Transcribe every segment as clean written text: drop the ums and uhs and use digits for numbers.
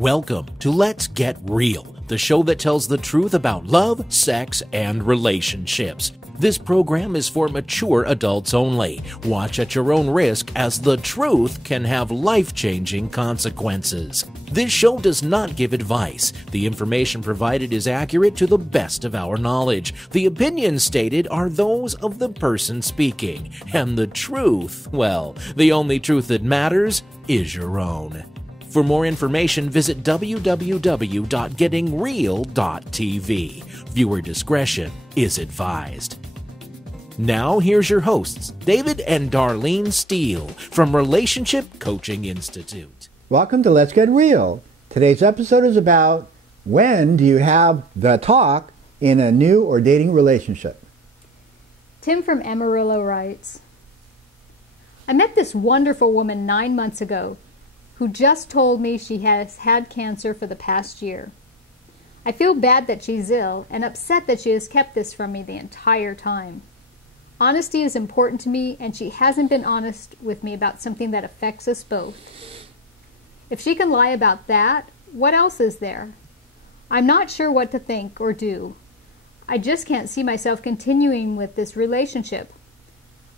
Welcome to Let's Get Real, the show that tells the truth about love, sex, and relationships. This program is for mature adults only. Watch at your own risk, as the truth can have life-changing consequences. This show does not give advice. The information provided is accurate to the best of our knowledge. The opinions stated are those of the person speaking. And the truth, well, the only truth that matters is your own. For more information, visit www.gettingreal.tv. Viewer discretion is advised. Now, here's your hosts, David and Darlene Steele from Relationship Coaching Institute. Welcome to Let's Get Real. Today's episode is about when do you have the talk in a new or dating relationship? Tim from Amarillo writes, I met this wonderful woman 9 months ago who just told me she has had cancer for the past year. I feel bad that she's ill and upset that she has kept this from me the entire time. Honesty is important to me, and she hasn't been honest with me about something that affects us both. If she can lie about that, what else is there? I'm not sure what to think or do. I just can't see myself continuing with this relationship.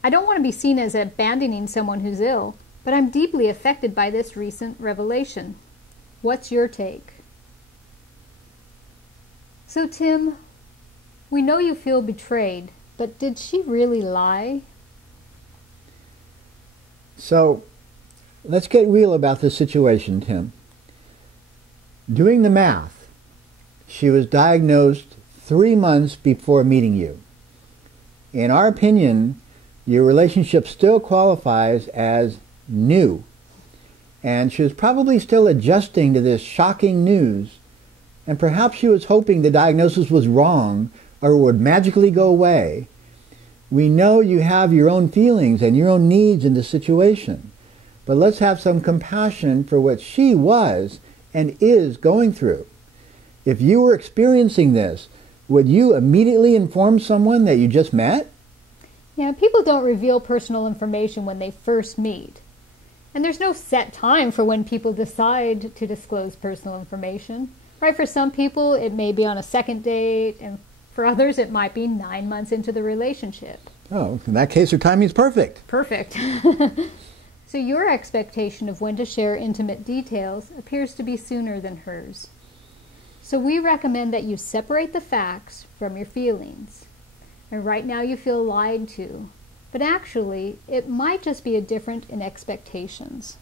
I don't want to be seen as abandoning someone who's ill, but I'm deeply affected by this recent revelation. What's your take? So, Tim, we know you feel betrayed, but did she really lie? So, let's get real about this situation, Tim. Doing the math, she was diagnosed 3 months before meeting you. In our opinion, your relationship still qualifies as new, and she was probably still adjusting to this shocking news, and perhaps she was hoping the diagnosis was wrong or would magically go away. We know you have your own feelings and your own needs in the situation, but let's have some compassion for what she was and is going through. If you were experiencing this, would you immediately inform someone that you just met? Yeah, people don't reveal personal information when they first meet. And there's no set time for when people decide to disclose personal information. Right, for some people, it may be on a second date, and for others, it might be 9 months into the relationship. Oh, in that case, your timing's perfect. Perfect. So your expectation of when to share intimate details appears to be sooner than hers. So we recommend that you separate the facts from your feelings. And right now you feel lied to, but actually, it might just be a difference in expectations.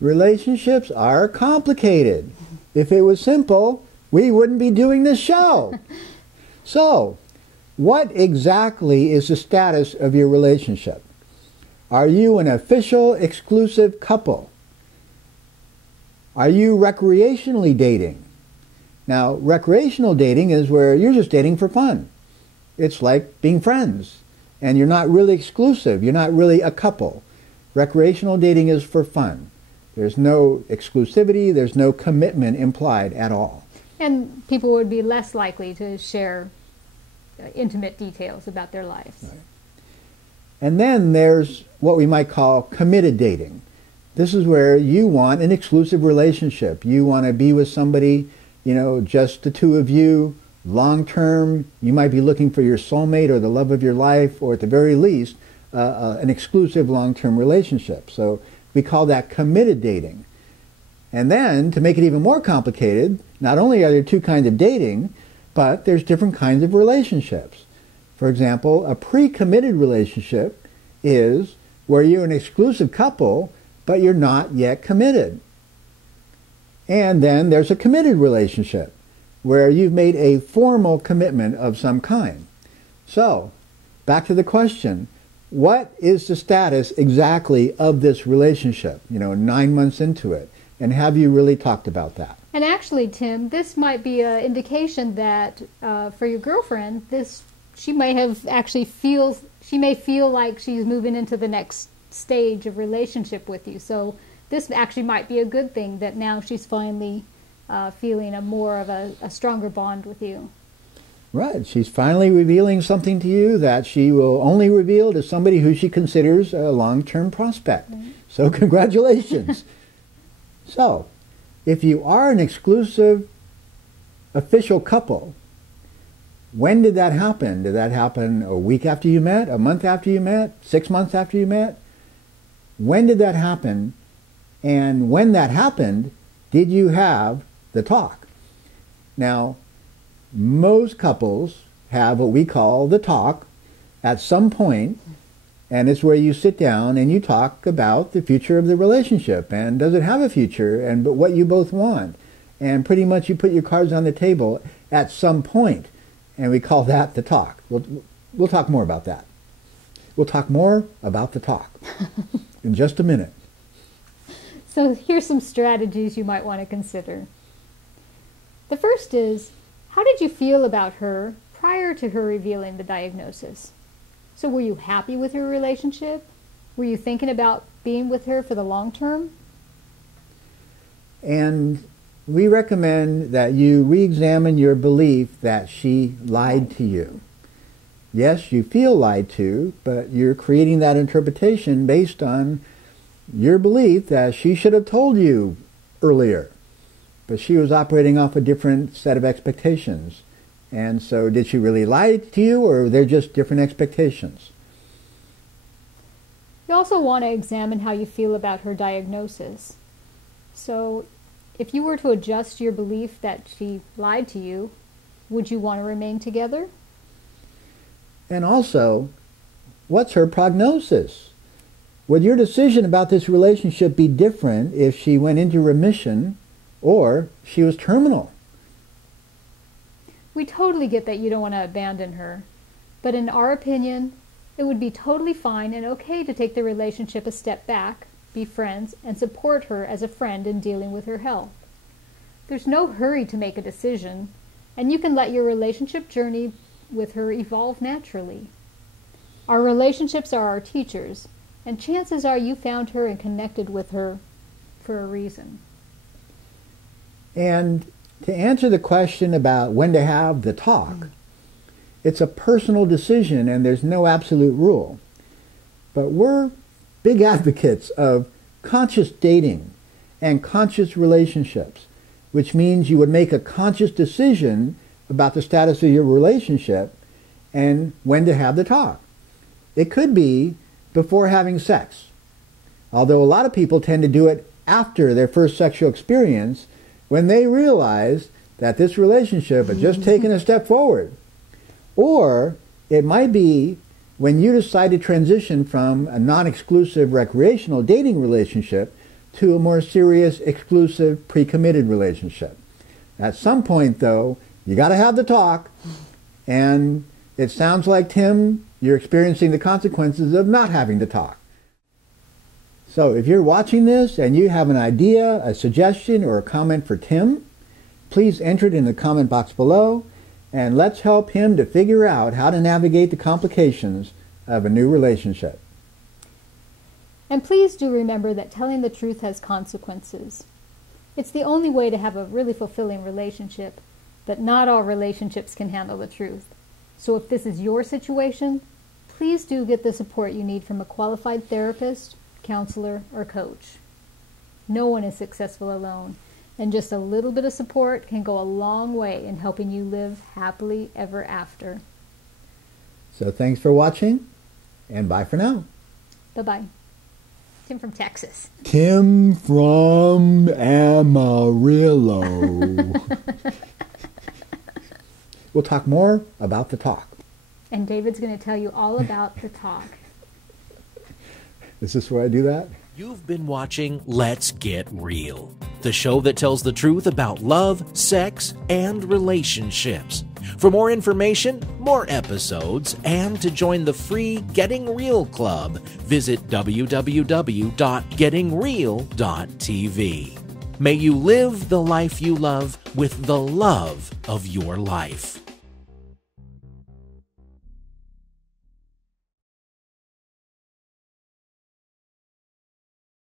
Relationships are complicated. If it was simple, we wouldn't be doing this show. So, what exactly is the status of your relationship? Are you an official, exclusive couple? Are you recreationally dating? Now, recreational dating is where you're just dating for fun. It's like being friends, and you're not really exclusive. You're not really a couple. Recreational dating is for fun. There's no exclusivity. There's no commitment implied at all. And people would be less likely to share intimate details about their lives. Right. And then there's what we might call committed dating. This is where you want an exclusive relationship. You want to be with somebody, just the two of you, long term. You might be looking for your soulmate or the love of your life, or at the very least, an exclusive long-term relationship. So we call that committed dating. And then, to make it even more complicated, not only are there two kinds of dating, but there's different kinds of relationships. For example, a pre-committed relationship is where you're an exclusive couple, but you're not yet committed. And then there's a committed relationship, where you've made a formal commitment of some kind. So, back to the question, what is the status exactly of this relationship, 9 months into it? And have you really talked about that? And actually, Tim, this might be an indication that for your girlfriend, she may feel like she's moving into the next stage of relationship with you. So this actually might be a good thing, that now she's finally feeling more of a stronger bond with you. Right. She's finally revealing something to you that she will only reveal to somebody who she considers a long-term prospect. Mm-hmm. So congratulations. So, if you are an exclusive official couple, when did that happen? Did that happen a week after you met, a month after you met, 6 months after you met? When did that happen? And when that happened, did you have the talk? Now, most couples have what we call the talk at some point, and it's where you sit down and you talk about the future of the relationship, and does it have a future, and but what you both want, and pretty much you put your cards on the table at some point, and we call that the talk. We'll talk more about that. We'll talk more about the talk in just a minute. So here's some strategies you might want to consider. The first is, how did you feel about her prior to her revealing the diagnosis? So were you happy with her relationship? Were you thinking about being with her for the long term? And we recommend that you re-examine your belief that she lied to you. Yes, you feel lied to, but you're creating that interpretation based on your belief that she should have told you earlier. But she was operating off a different set of expectations. And so did she really lie to you, or are there just different expectations? You also want to examine how you feel about her diagnosis. So if you were to adjust your belief that she lied to you, would you want to remain together? And also, what's her prognosis? Would your decision about this relationship be different if she went into remission or she was terminal? We totally get that you don't want to abandon her, but in our opinion, it would be totally fine and okay to take the relationship a step back, be friends, and support her as a friend in dealing with her health. There's no hurry to make a decision, and you can let your relationship journey with her evolve naturally. Our relationships are our teachers, and chances are you found her and connected with her for a reason. And to answer the question about when to have the talk, it's a personal decision and there's no absolute rule. But we're big advocates of conscious dating and conscious relationships, which means you would make a conscious decision about the status of your relationship and when to have the talk. It could be before having sex, although a lot of people tend to do it after their first sexual experience, when they realize that this relationship had just taken a step forward. Or it might be when you decide to transition from a non-exclusive recreational dating relationship to a more serious, exclusive, pre-committed relationship. At some point, though, you got to have the talk, and it sounds like, Tim, you're experiencing the consequences of not having the talk. So if you're watching this and you have an idea, a suggestion, or a comment for Tim, please enter it in the comment box below, and let's help him to figure out how to navigate the complications of a new relationship. And please do remember that telling the truth has consequences. It's the only way to have a really fulfilling relationship, but not all relationships can handle the truth. So if this is your situation, please do get the support you need from a qualified therapist, counselor, or coach. No one is successful alone, and just a little bit of support can go a long way in helping you live happily ever after. So thanks for watching, and bye for now. Bye-bye. Tim from Texas. Tim from Amarillo. We'll talk more about the talk. And David's going to tell you all about the talk. Is this where I do that? You've been watching Let's Get Real, the show that tells the truth about love, sex, and relationships. For more information, more episodes, and to join the free Getting Real Club, visit www.gettingreal.tv. May you live the life you love with the love of your life.